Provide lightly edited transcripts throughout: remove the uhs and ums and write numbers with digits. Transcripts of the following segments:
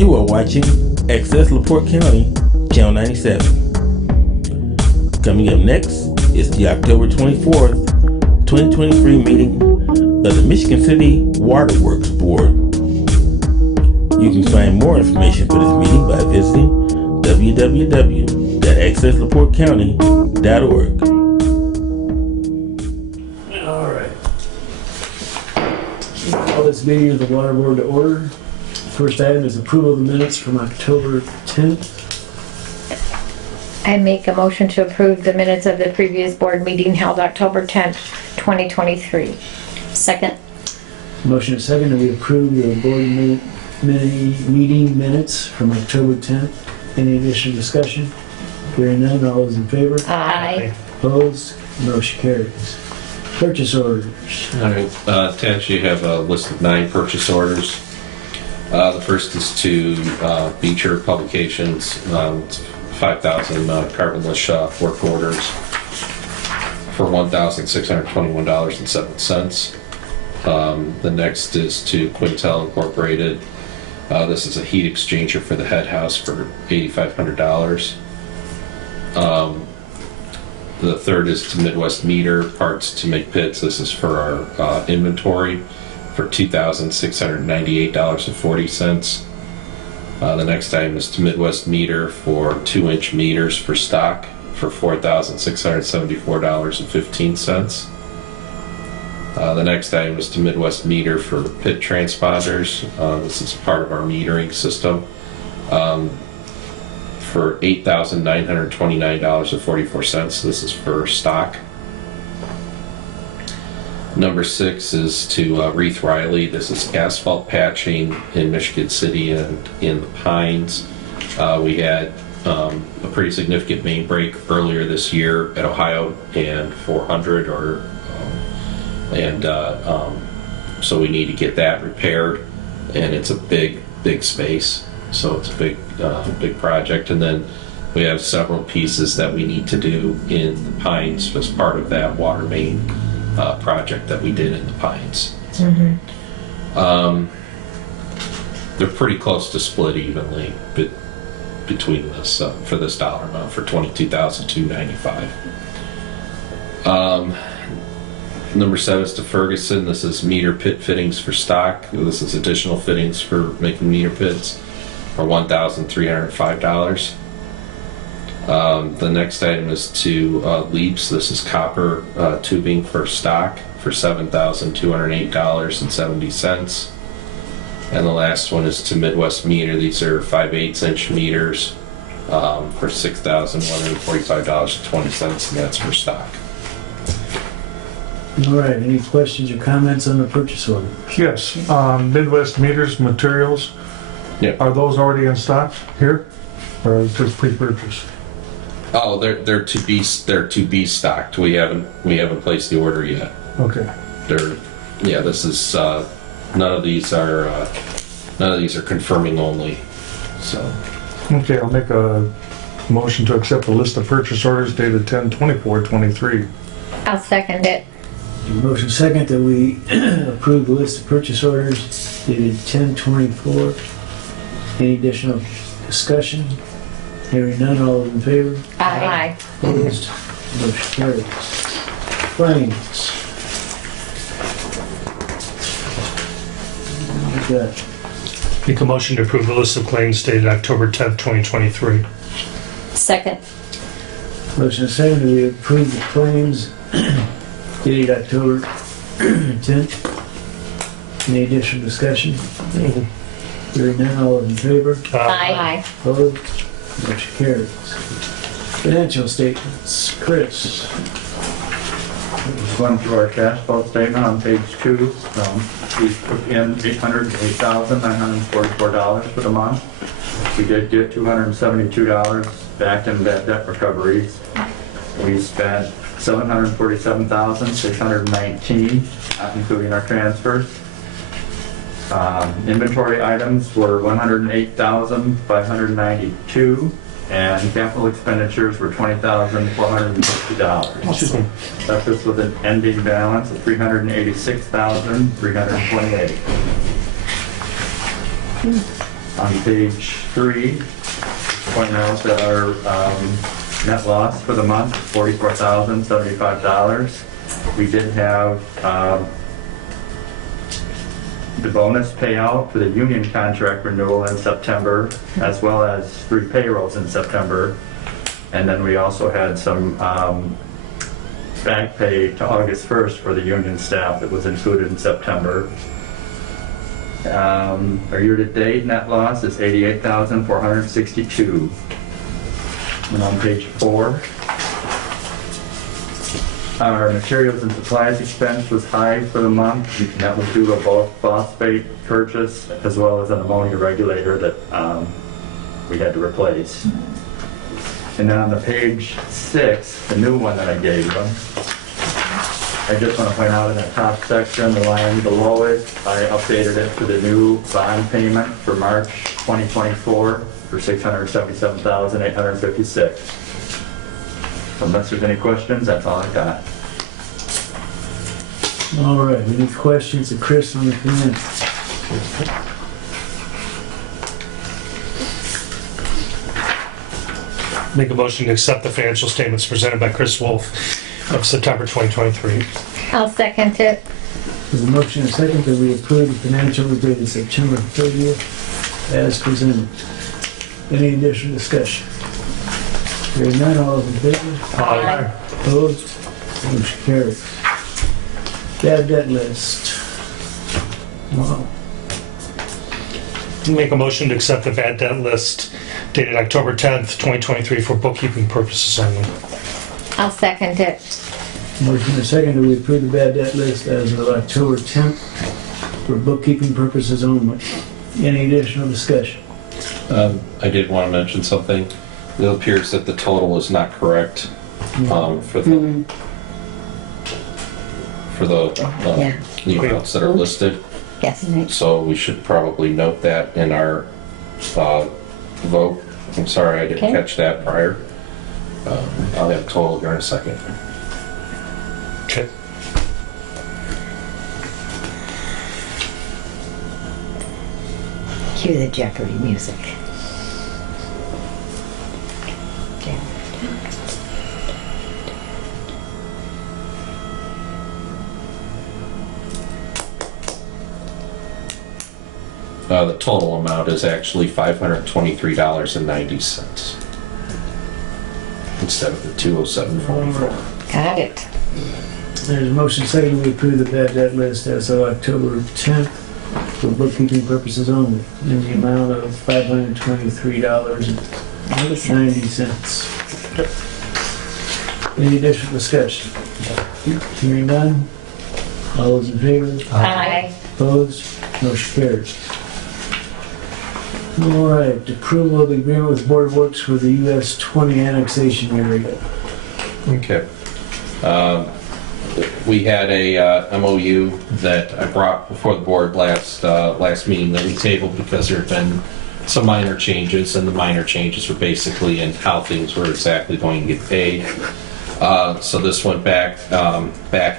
You are watching Access LaPorte County, Channel 97. Coming up next is the October 24th, 2023 meeting of the Michigan City Waterworks Board. You can find more information for this meeting by visiting www.accesslaportecounty.org. All right. Call this meeting of the Water Board to order. First item is approval of the minutes from October 10th. I make a motion to approve the minutes of the previous board meeting held October 10th, 2023. Second. Motion is second, and we approve the board meeting minutes from October 10th. Any additional discussion? Hearing none, all those in favor? Aye. Opposed? Motion carries. Purchase orders. All right, attached you have a list of 9 purchase orders. The first is to Beecher Publications, 5,000 carbonless work orders for $1,621.07. The next is to Quintel Incorporated. This is a heat exchanger for the head house for $8,500. The third is to Midwest Meter, parts to make pits. This is for our inventory for $2,698.40. The next item is to Midwest Meter for 2-inch meters for stock for $4,674.15. The next item is to Midwest Meter for pit transponders. This is part of our metering system for $8,929.44. This is for stock. Number 6 is to Reith Riley. This is asphalt patching in Michigan City and in the Pines. We had a pretty significant main break earlier this year at Ohio and 400, so we need to get that repaired, and it's a big space, so it's a big project. And then we have several pieces that we need to do in the Pines as part of that water main project that we did in the Pines. Mm-hmm. They're pretty close to split evenly between this for this dollar amount for $22,295. Number 7 is to Ferguson. This is meter pit fittings for stock. This is additional fittings for making meter pits for $1,305. The next item is to Leaps. This is copper tubing for stock for $7,208.70. And the last one is to Midwest Meter. These are 5/8-inch meters for $6,145.20, and that's for stock. All right, any questions or comments on the purchase order? Yes, Midwest Meters materials. Yeah. Are those already in stock here, or is it just pre-purchased? Oh, they're to be stocked. We haven't placed the order yet. Okay. This is none of these are confirming only. So. Okay, I'll make a motion to accept the list of purchase orders dated 10/24/23. I'll second it. Motion second that we approve the list of purchase orders dated 10/24. Any additional discussion? Hearing none, all those in favor? Aye. Opposed? Motion carries. Claims. Good. Make a motion to approve the list of claims dated October 10th, 2023. Second. Motion second that we approve the claims dated October 10th. Any additional discussion? Hearing none, all those in favor? Aye. Opposed? Motion carries. Financial statements. Chris. Going through our cash flow statement on page 2, we took in $808,944 for the month. We did get $272 back in bad debt recoveries. We spent $747,619, not including our transfers. Inventory items were $108,592, and capital expenditures were $20,450. Left us with an ending balance of $386,328. On page 3, pointing out that our net loss for the month, $44,075. We did have the bonus payout for the union contract renewal in September, as well as 3 payrolls in September. And then we also had some back pay to August 1st for the union staff that was included in September. Our year-to-date net loss is $88,462. And on page 4, our materials and supplies expense was high for the month. And that was due to both phosphate purchase as well as an ammonia regulator that we had to replace. And then on the page 6, the new one that I gave you, I just want to point out in that top section, the line below it, I updated it to the new bond payment for March 2024 for $677,856. Unless there's any questions, that's all I got. All right, any questions of Chris on the finance? Make a motion to accept the financial statements presented by Chris Wolf of September 2023. I'll second it. There's a motion and a second that we approve the financials dated September 30th as presented. Any additional discussion? Hearing none, all those in favor? Aye. Opposed? Motion carries. Bad debt list. Wow. Make a motion to accept the bad debt list dated October 10th, 2023 for bookkeeping purposes only. I'll second it. Motion and a second that we approve the bad debt list as of October 10th for bookkeeping purposes only. Any additional discussion? I did want to mention something. It appears that the total is not correct for the Yeah. the amounts that are listed. Yes. So we should probably note that in our vote. I'm sorry I didn't Okay. catch that prior. I'll have total here in a second. Okay. Cue the Jeopardy music. The total amount is actually $523.90 instead of the $207.44. Got it. There's a motion second we approve the bad debt list as of October 10th for bookkeeping purposes only in the amount of $523.90. Any additional discussion? Hearing none? All those in favor? Aye. Opposed? Motion carries. All right, approval of the agreement with Board of Works for the US 20 annexation area. Okay. We had a MOU that I brought before the board last meeting that we tabled because there had been some minor changes, and the minor changes were basically in how things were exactly going to get paid. So this went back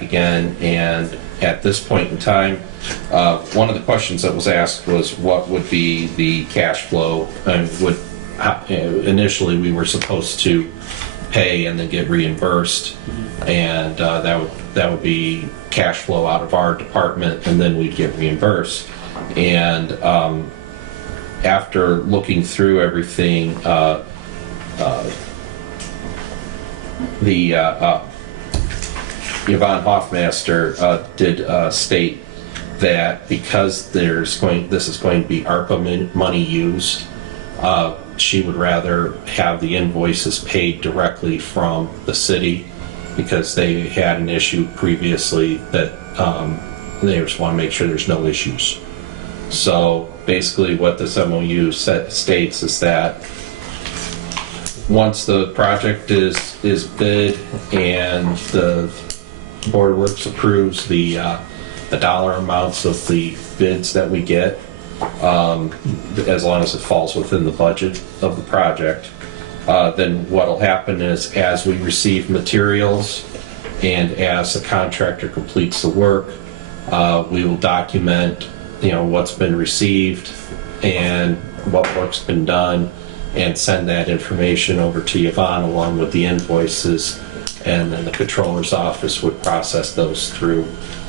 again, and at this point in time, one of the questions that was asked was what would be the cash flow, and initially we were supposed to pay and then get reimbursed, and that would be cash flow out of our department, and then we'd get reimbursed. And after looking through everything, Yvonne Hoffmaster did state that because this is going to be ARPA money used, she would rather have the invoices paid directly from the city, because they had an issue previously that they just want to make sure there's no issues. So basically what this MOU states is that once the project is bid and the Board of Works approves the dollar amounts of the bids that we get, as long as it falls within the budget of the project, then what'll happen is as we receive materials and as the contractor completes the work, we will document what's been received, and what work's been done, and send that information over to Yvonne along with the invoices, and then the controller's office would process those through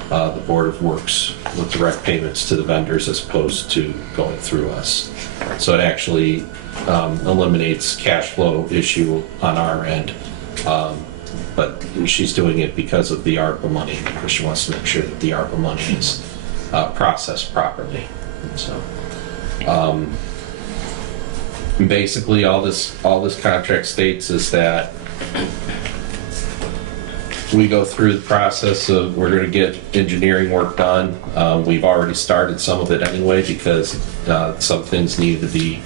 the Board of Works with direct payments to the vendors as opposed to going through us. So it actually eliminates cash flow issue on our end. But she's doing it because of the ARPA money, because she wants to make sure that the ARPA money is processed properly. So basically all this contract states is that we go through the process of, we're going to get engineering work done. We've already started some of it anyway because some things needed to be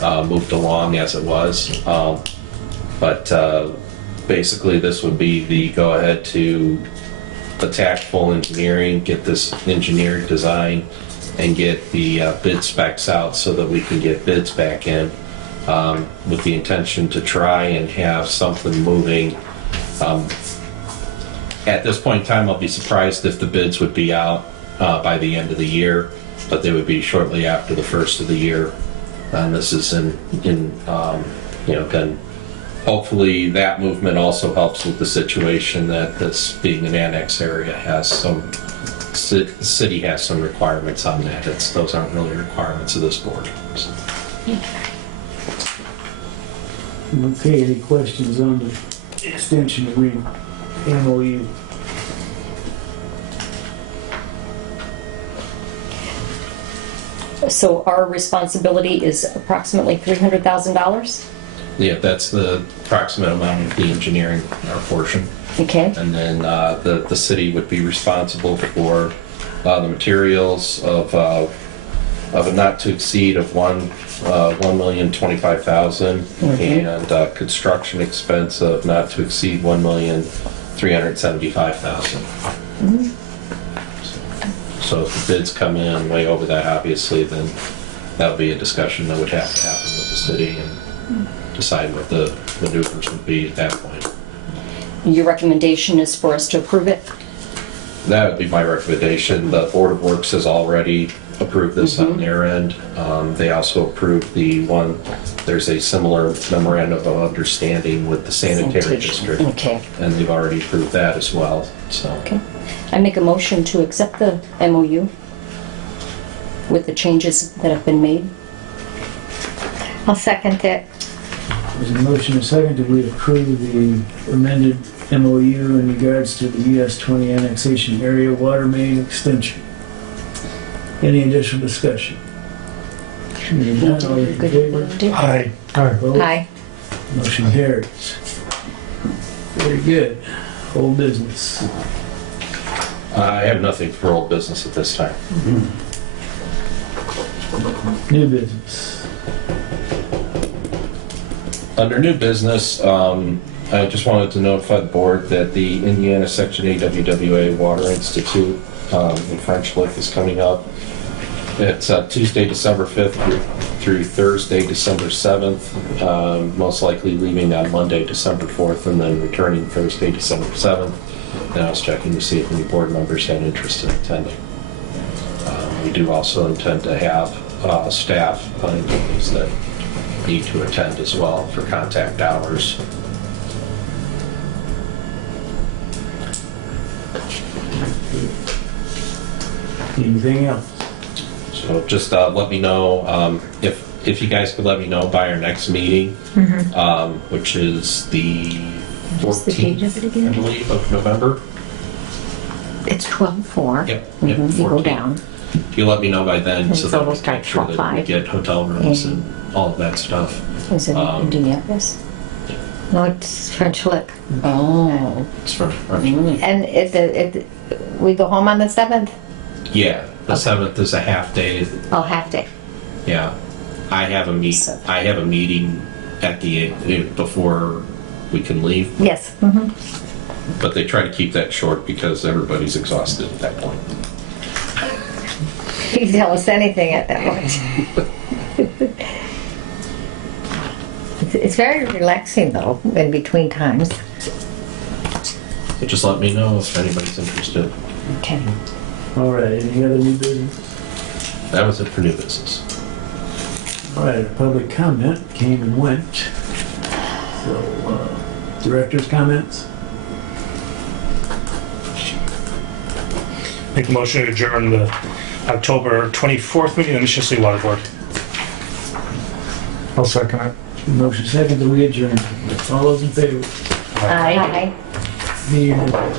moved along as it was. But basically this would be the go-ahead to attack full engineering, get this engineered design, and get the bid specs out so that we can get bids back in with the intention to try and have something moving. At this point in time, I'll be surprised if the bids would be out by the end of the year, but they would be shortly after the first of the year. And this is then hopefully that movement also helps with the situation that this being an annex area has some, the city has some requirements on that. Those aren't really requirements of this board. So. Okay, any questions on the extension of the MOU? So our responsibility is approximately $300,000? Yeah, that's the approximate amount of the engineering, our portion. Okay. And then the city would be responsible for the materials of a not to exceed of $1,025,000 and construction expense of not to exceed $1,375,000. So if the bids come in way over that, obviously, then that would be a discussion that would have to happen with the city and decide what the maneuvers would be at that point. Your recommendation is for us to approve it? That would be my recommendation. The Board of Works has already approved this on their end. They also approved the one, there's a similar memorandum of understanding with the sanitary district. Okay. And they've already approved that as well, so. Okay. I make a motion to accept the MOU with the changes that have been made. I'll second it. There's a motion and a second that we approve the amended MOU in regards to the US 20 annexation area water main extension. Any additional discussion? Hearing none, all those in favor? Aye. Opposed? Aye. Motion carries. Very good. Old business. I have nothing for old business at this time. New business. Under new business, I just wanted to notify the board that the Indiana Section 8 WWA Water Institute in French Lick is coming up. It's Tuesday, December 5th through Thursday, December 7th, most likely leaving on Monday, December 4th, and then returning Thursday, December 7th. And I was checking to see if any board members had interest in attending. We do also intend to have staff employees that need to attend as well for contact hours. Anything else? So just let me know if you guys could let me know by our next meeting, which is the What's the date of it 14th, I again? believe, of November. It's 12/4. Yep. You go 14th. down. If you let me know by then, And so so that we'll we can make sure start that we 12/5. get hotel rooms and all of that stuff. Is it in Indianapolis? No, it's French Lick. Oh. It's for, And we go home on the 7th? yeah, the 7th is a half day. Oh, half day. Yeah, I have a meeting at the before we can leave, Yes. but they try to keep that short because everybody's exhausted at that point. You can tell us anything at that point. It's very relaxing though, in between times. So just let me know if anybody's interested. Okay. All right, any other new business? That was it for new business. All right, public comment came and went. So, director's comments? Make a motion to adjourn the October 24th meeting of the Michigan City Water Board. I'll second it. Motion second that we adjourn. All those in favor? Aye. Meeting adjourned.